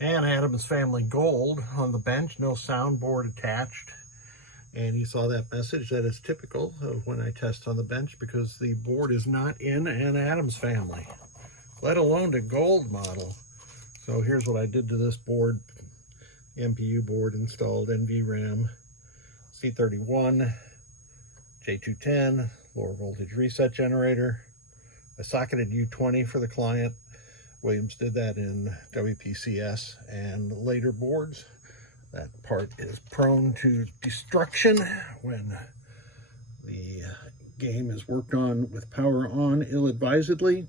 And Addams Family Gold on the bench, no soundboard attached. And you saw that message. That is typical of when I test on the bench because the board is not in an Addams family, let alone a gold model. So here's what I did to this board. MPU board installed, NVRAM, C31, J210, lower voltage reset generator. I socketed U20 for the client. Williams did that in WPCS and later boards. That part is prone to destruction when the game is worked on with power on ill-advisedly.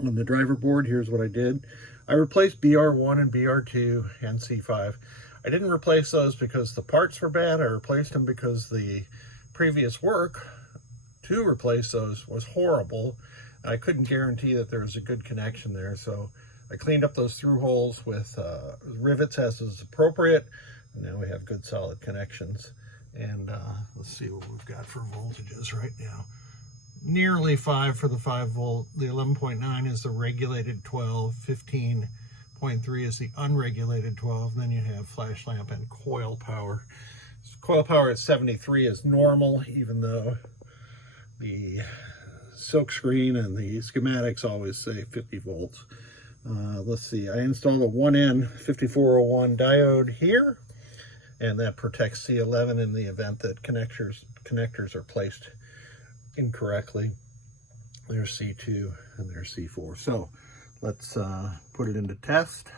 On the driver board, here's what I did. I replaced BR1 and BR2 and C5. I didn't replace those because the parts were bad. I replaced them because the previous work to replace those was horrible. I couldn't guarantee that there was a good connection there, so I cleaned up those through holes with rivets as is appropriate, and now we have good solid connections. And let's see what we've got for voltages right now. Nearly 5 for the 5 volt. The 11.9 is the regulated 12. 15.3 is the unregulated 12. Then you have flash lamp and coil power. Coil power at 73 is normal, even though the silk screen and the schematics always say 50 volts. Let's see, I installed a 1N5401 diode here, and that protects C11 in the event that connectors are placed incorrectly. There's C2 and there's C4. So let's put it into test,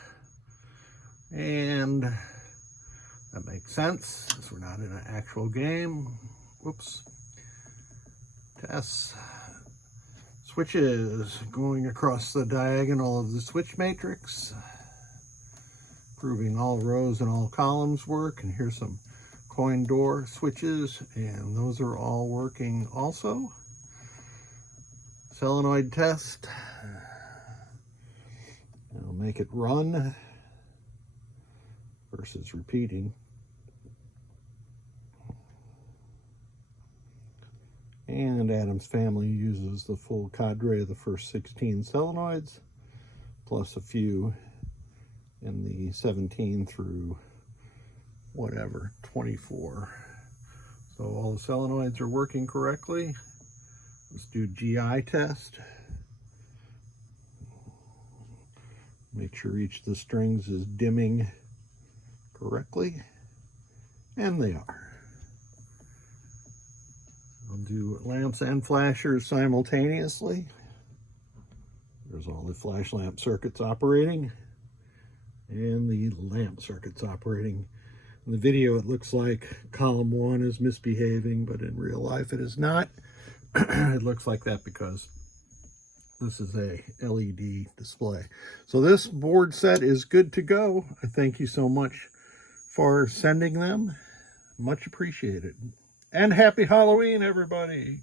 and that makes sense since we're not in an actual game. Whoops. Test. Switches going across the diagonal of the switch matrix, proving all rows and all columns work. And here's some coin door switches, and those are all working also. Solenoid test. I'll make it run versus repeating. And Addams Family uses the full cadre of the first 16 solenoids, plus a few in the 17 through whatever, 24. So all the solenoids are working correctly. Let's do GI test. Make sure each of the strings is dimming correctly, and they are. I'll do lamps and flashers simultaneously. There's all the flash lamp circuits operating and the lamp circuits operating. In the video, it looks like column 1 is misbehaving, but in real life it is not. It looks like that because this is a LED display. So this board set is good to go. I thank you so much for sending them. Much appreciated. And happy Halloween, everybody.